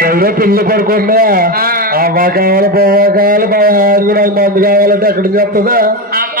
ఎవరో పిల్లలు పడుకుందా అవ్వ కావాలి పోవా కావాలి పదహారు నాకు మందు కావాలంటే ఎక్కడ చెప్తుందా అమ్మ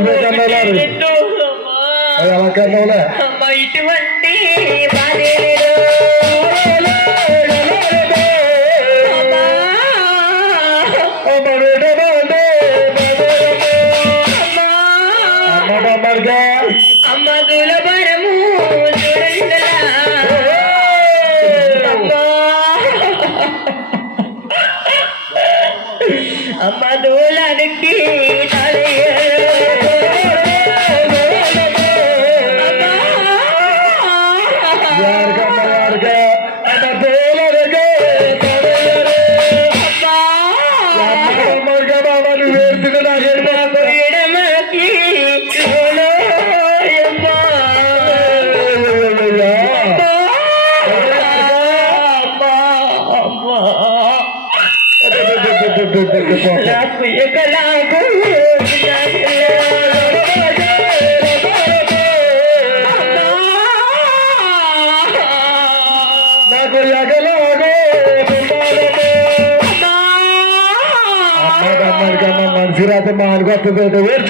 我们今天做什么？我要看什么呢？நான்கு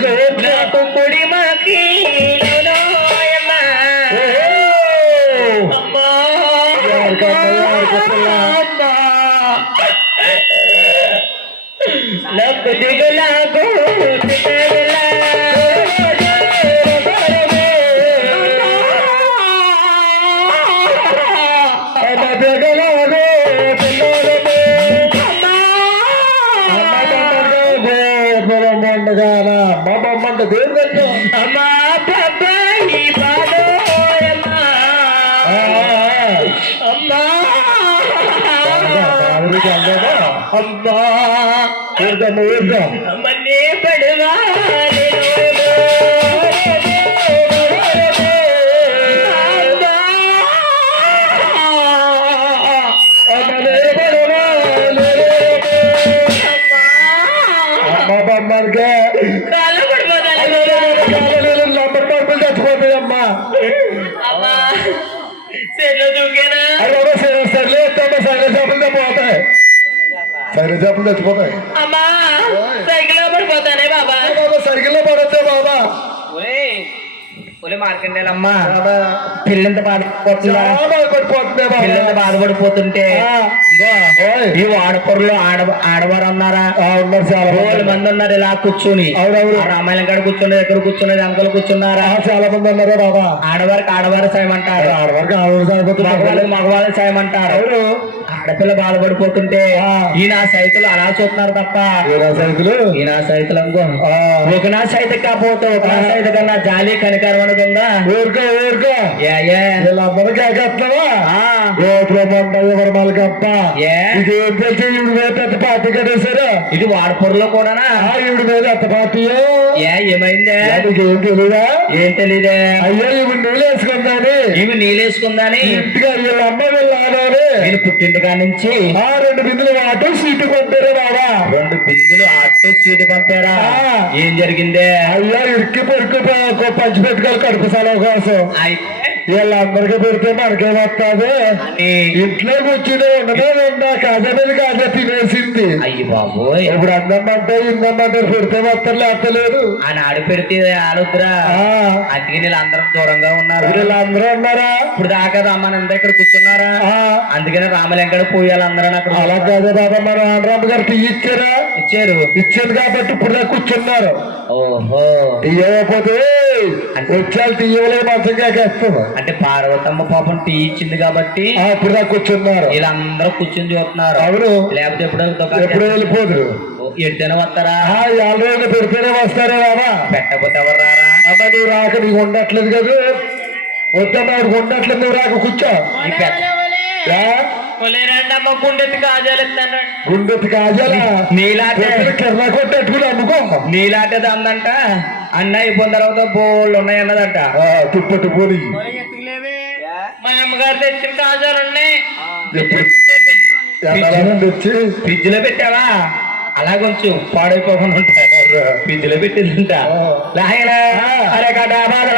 అమ్మా ఊరుకమ్మ ఊరుకో పడిపోతుంది పిల్లంత బాబా. బాధపడిపోతుంటే. ఈ ఆడపొరలో ఆడ ఆడవారు అన్నారా ఉన్నారు చాలా రోజు మంది ఉన్నారు ఇలా కూర్చుని. రామాయణం కాడ కూర్చున్నారు ఎక్కడ కూర్చున్నారు వెనకాల కూర్చున్నారా? చాలా మంది ఉన్నారు బాబా. ఆడవారికి ఆడవారు సాయమంటారు. ఆడవరకు ఆడవారు మగవాళ్ళకి మగవాళ్ళు సాయమంటారు. ఎవరు ఆడపిల్ల బాధపడిపోతుంటే ఆ. ఈ నా సైతులు అలా చూస్తున్నారు తప్ప ఏరా సైకిలు ఈ నా సైతులు అనుకో. ఒక నా సైత కాకపోతే ఒక నా సైత కన్నా జాలి కనికరం అనుకుందా? ఊరుకో ఊరుకో. ఏ బ్రహ్మండ ఎవరు కప్ప ఏ? ఇదేం పెద్ద పార్టీ కట్టేశారు? ఇది వాడపొరలో కూడానా? ఆ ఈవిడ మీద ఎంత పార్టీయో? ఏ ఏమైందే? నీకేం తెలియదా ఏం తెలీదే? అయ్యో ఈవిడ నీళ్ళు వేసుకుందాని ఇవి నీళ్ళేసుకుందని ఇంటిగా వీళ్ళ అమ్మ వీళ్ళ నాన్నని నేను పుట్టింటికా నుంచి ఆ రెండు బిందులు వాటు సీటు పంపారు బాబా రెండు బిందులు ఆటో సీటు పంపారా. ఏం జరిగిందే? అయ్యా ఇరికి పొరికి పంచి పెట్టుకోవాలి కడుపు సెలవు కోసం. అయితే వీళ్ళందరికీ పెడితే మనకేం వస్తుంది ఇంట్లో కూర్చుని ఉండదా ఉందా కాజా మీద కాజా తినేసింది. అయ్యి బాబోయ్. ఇప్పుడు అందమ్మంటే ఇందమ్మంటే పెడితే వస్తారు లేస్తలేదు ఆనాడు పెడితే ఆలుద్రా ఆ, అందుకే వీళ్ళు అందరం దూరంగా ఉన్నారు. వీళ్ళందరూ ఉన్నారా? ఇప్పుడు దాకా రామానంద ఇక్కడ కూర్చున్నారా? అందుకని రామలింగడు పూయాలి అందరూ అక్కడ. అలా కాదే బాబా మన ఆంధ్రామ్ గారు టీ ఇచ్చారా? ఇచ్చారు. ఇచ్చారు కాబట్టి ఇప్పుడు దాకా కూర్చున్నారు. ఓహో. టీ ఇవ్వకపోతే వచ్చాలు టీ ఇవ్వలేదు మంచం కాకేస్తాం. అంటే పార్వతమ్మ పాపం టీ ఇచ్చింది కాబట్టి ఆ, ఇప్పుడు దాకా కూర్చున్నారు. వీళ్ళందరూ కూర్చొని చూస్తున్నారు. అవును. లేకపోతే ఎప్పుడు ఎప్పుడు వెళ్ళిపోదురు. ఎడితేనే వస్తారా? పెడితేనే వస్తారే బాబా. పెట్టకపోతే ఎవరు రారా? అమ్మ నువ్వు రాక నీకు ఉండట్లేదు కదా. వద్దమ్మా ఆవిడకి ఉండట్లేదు నువ్వు రాక కూర్చో. గుండెత్తి కాజాలు నీలాంటి కిర్ర కొట్టేట్టుకుని అందంట అన్న అయిపోయిన తర్వాత బోళ్ళు ఉన్నాయి అన్నదంట తుప్పటి పోని. మా అమ్మగారు తెచ్చిన కాజాలు ఉన్నాయి. ఫ్రిడ్జ్లో పెట్టావా? అలా కొంచెం పాడైపోకుండా ఉంటాయి ఫ్రిడ్జ్లో పెట్టిందంట లాయనా, అరే బాధ బాధ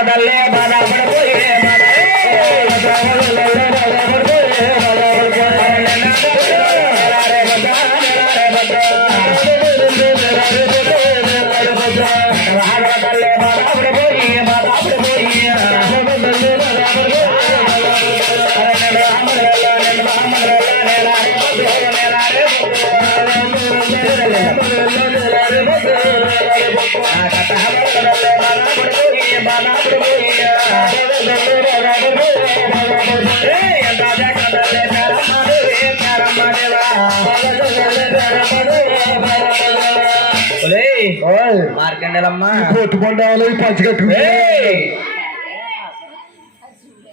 మార్కండేలమ్మా.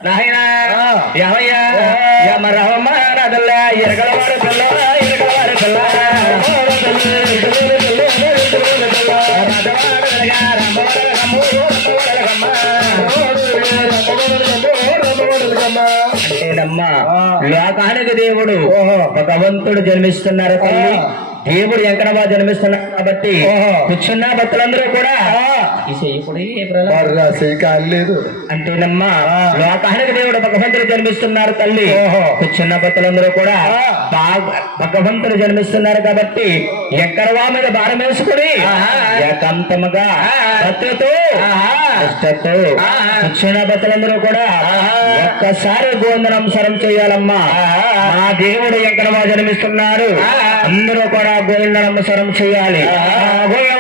నాయనా. నదల్ల లోకానికి దేవుడు భగవంతుడు జన్మిస్తున్నారు తల్లి. దేవుడు ఎక్కడమా జన్మిస్తున్నారు కాబట్టి. కూర్చున్న భక్తులందరూ కూడా రాసే కాలేదు అంటేనమ్మా లోకానికి దేవుడు భగవంతుడు జన్మిస్తున్నారు తల్లి. ఓహో. చిన్న భక్తులందరూ కూడా భగవంతుడు జన్మిస్తున్నారు కాబట్టి ఎక్కడవా మీద భారం వేసుకుని ఏకాంతముగా భక్తులతో భక్తులందరూ కూడా ఒక్కసారి గోవిందనంసరం చేయాలమ్మా. మా దేవుడు ఎక్కడవా జన్మిస్తున్నాడు అందరూ కూడా గోవిందనంసరం చేయాలి. గోవింద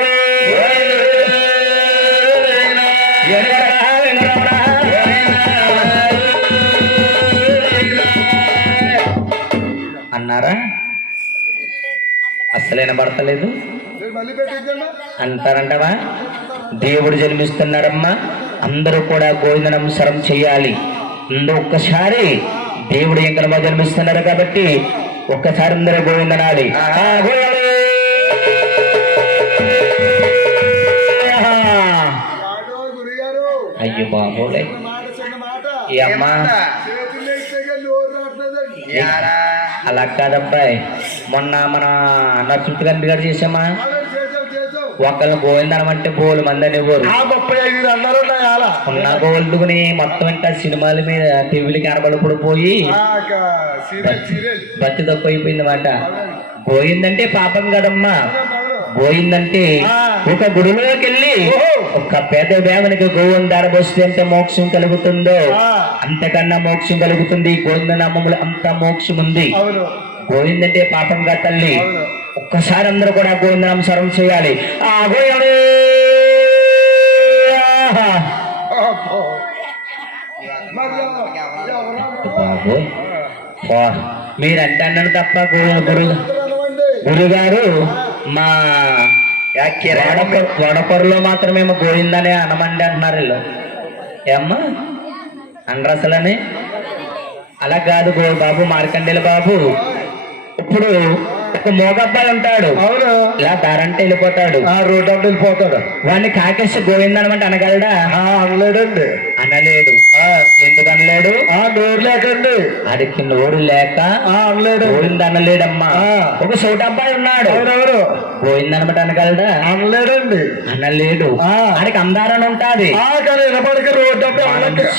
అన్నారా? అస్సలు వినబడతలేదు అంటారంటవా? దేవుడు జన్మిస్తున్నారమ్మా అందరూ కూడా గోవింద నమస్కారం చేయాలి. ఒక్కసారి దేవుడు ఎంకనమా జన్మిస్తున్నారు కాబట్టి ఒక్కసారి అందరూ గోవిందనాలి. అయ్యో బాబోలే. ఈ అమ్మ. అలా కాదబ్బాయి మొన్న మన నచ్చుట్టు గంట గారు చేసామా ఒకళ్ళు గోవిందనం అంటే బోలు మంది అనేవారు. ఉన్న గోల్డ్ని మొత్తం ఇంకా సినిమాల మీద టీవీలకి కనబడప్పుడు పోయి బతి తక్కువ అయిపోయింది మాట గోయిందంటే పాపం కదమ్మా. గోయిందంటే ఒక గుడిలోకి వెళ్ళి ఒక పేద వేమనికి గోవుని దారబోస్తే ఎంత మోక్షం కలుగుతుందో? అంతకన్నా మోక్షం కలుగుతుంది. గోవింద నామములు అంత మోక్షం ఉంది. గోవిందంటే పాపంగా తల్లి? ఒక్కసారి అందరూ కూడా గోవిందనామ స్వరం చేయాలి. ఆ గోవిందే. అబ్బో. మరి మీరంటే అన్నాను తప్ప గురు గురు అనవండి గురుగారు మా వడపరులో మాత్రం మేము గోవిందనే అనమండి అంటున్నారు వీళ్ళు. ఏమ్మా? అనరు అసలని అలా కాదు గో బాబు మార్కండేల బాబు. ఇప్పుడు ఒక మోగబ్బాయి ఉంటాడు. అవును. ఇలా దారంటే వెళ్ళిపోతాడు. ఆ రోడ్డు అంటే వెళ్ళిపోతాడు. వాడిని కాకేసి గోవిందనమంటే అనగలడా? ఆ అనలేడండి. అనలేడు. ఎందుకు అనలేడు? ఆ నోరు లేకండి. ఆడికి నోరు లేక ఆ అనలేడు. గోవింద అనలేడమ్మా. ఒక చోట అబ్బాయి ఉన్నాడు. ఎవరెవరు గోవిందనమాట అనగలడా? అనలేడండి. అనలేడు. ఆడికి అందారని ఉంటది.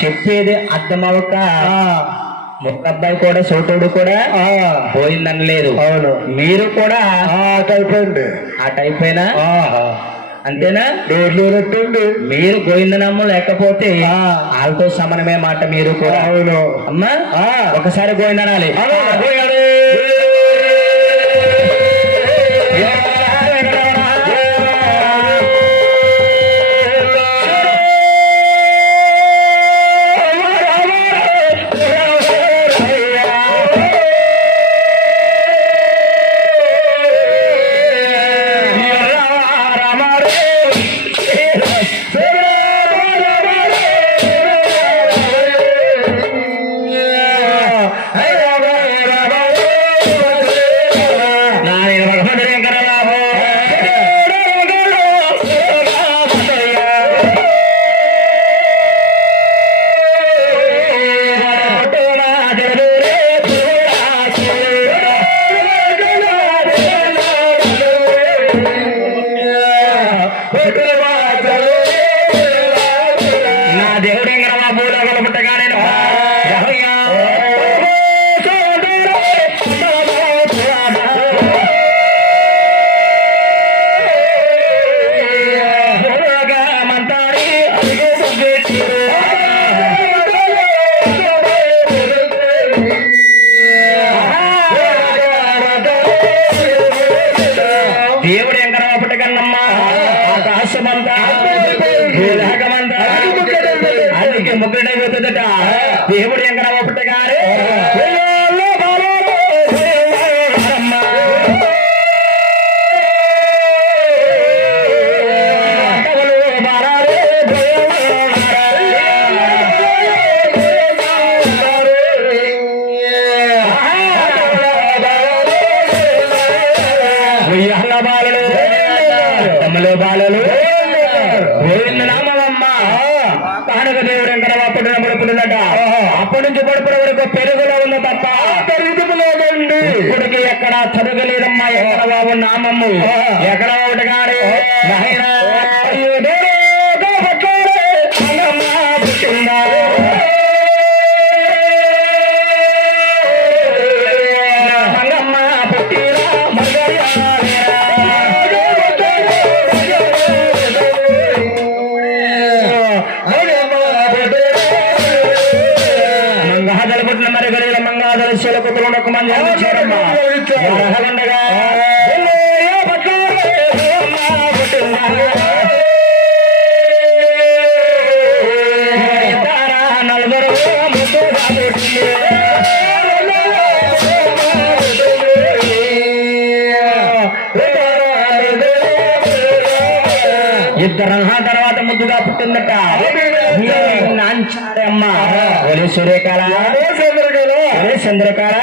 చెప్పేది అర్థమవక ఆ, ముక్క అబ్బాయి కూడా చోటుడు కూడా ఆ, పోయిందనలేదు అవును. మీరు కూడా ఆ టైప్ అండి. ఆ టైప్ అయినా అంతేనా? నోరు లేనట్టండి మీరు గోవిందనామం లేకపోతే. వాళ్ళతో సమానమే మాట మీరు కూడా. అవును. అమ్మా ఆ. ఒకసారి గోవిందనాలి పుట్టకన్నమ్మా ఆకాశమంతా భూలోకమంతా అందుకే ముగ్గుడైపోతుందట దేవుడు ఎంకరవ అమ్మలో బాలలు. గోవింద నామమ్మ కానుక దేవుడు పుట్టినప్పుడు పుట్టినట అప్పటి నుంచి పడుపుల వరకు పెరుగులో ఉంది తప్ప పెరుగుదల లేదండి. ఇప్పటికి ఎక్కడ చదువులేదమ్మా ఎక్కడ బాబు నామమ్ము ఎక్కడ ఒకటి గారు ఇద్దరు తర్వాత ముద్దుగా పుట్టిందట. నాంచారే అమ్మ ఒరే సూర్యకాల. ఒరే చంద్రకాల.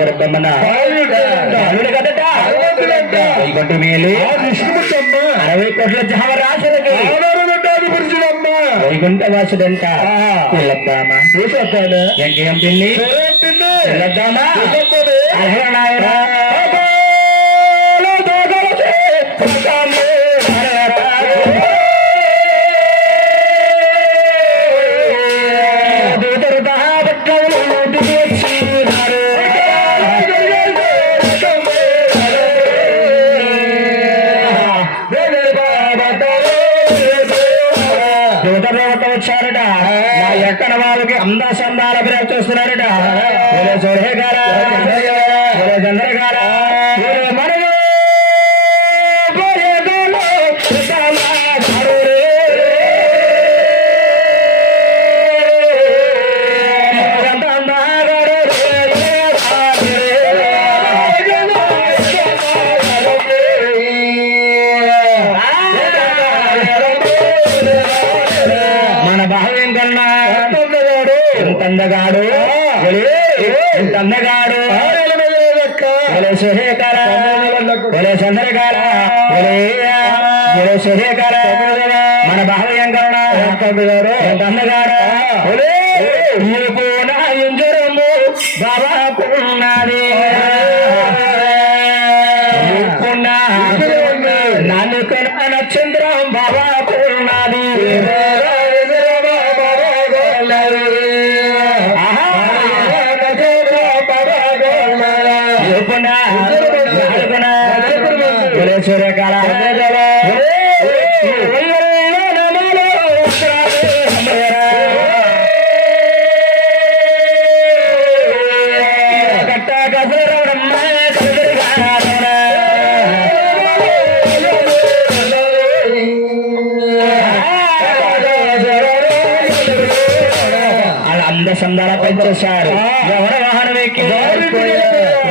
గర్భమ్మన వైకుంఠ మేలు. అరవై కోట్ల జామరాశులకి వైకుంఠ వాసుడంట. వెళ్ళొద్దామా ఎంకేం పిల్లి వెళ్ళొద్దామా సుహేకర మన భావయంకరణ తన్నగారు. తన్నగారు పెంచేశారు ఎవర వాహనం ఎక్కి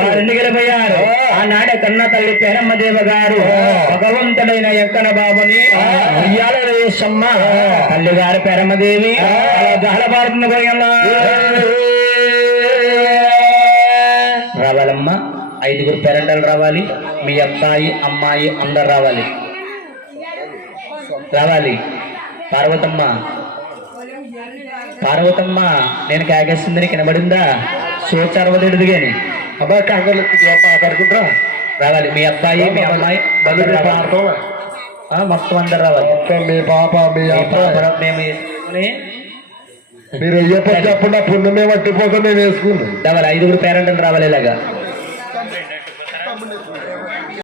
వారిని గెలిపోయారు ఆనాడే కన్న తల్లి పేరమ్మ దేవ గారు భగవంతుడైన ఎంకన బాబుని ఉయ్యాల వేసమ్మ తల్లి గారు పేరమ్మదేవి దహలపాడుతున్న పోయమ్మ రావాలమ్మా ఐదుగురు పేరెంటలు రావాలి మీ అబ్బాయి అమ్మాయి అందరు రావాలి. రావాలి. పార్వతమ్మ పార్వతమ్మ నేను కాగేస్తుంది నీకు వినబడిందా సోచరవదేడు దిగాని అబ్బా కంగలు మాట్లాడుకుంటా రావాలి. మీ అబ్బాయి మీ అమ్మాయి మొత్తం అందరు రావాలి. మీ పాప మీ అబ్బాయి. మేము వేసుకుని మీరు ఆ పుణ్యమే పట్టిపోక మేము వేసుకుందాం ఐదుగురు పేరెంట్లు రావాలి ఇలాగా.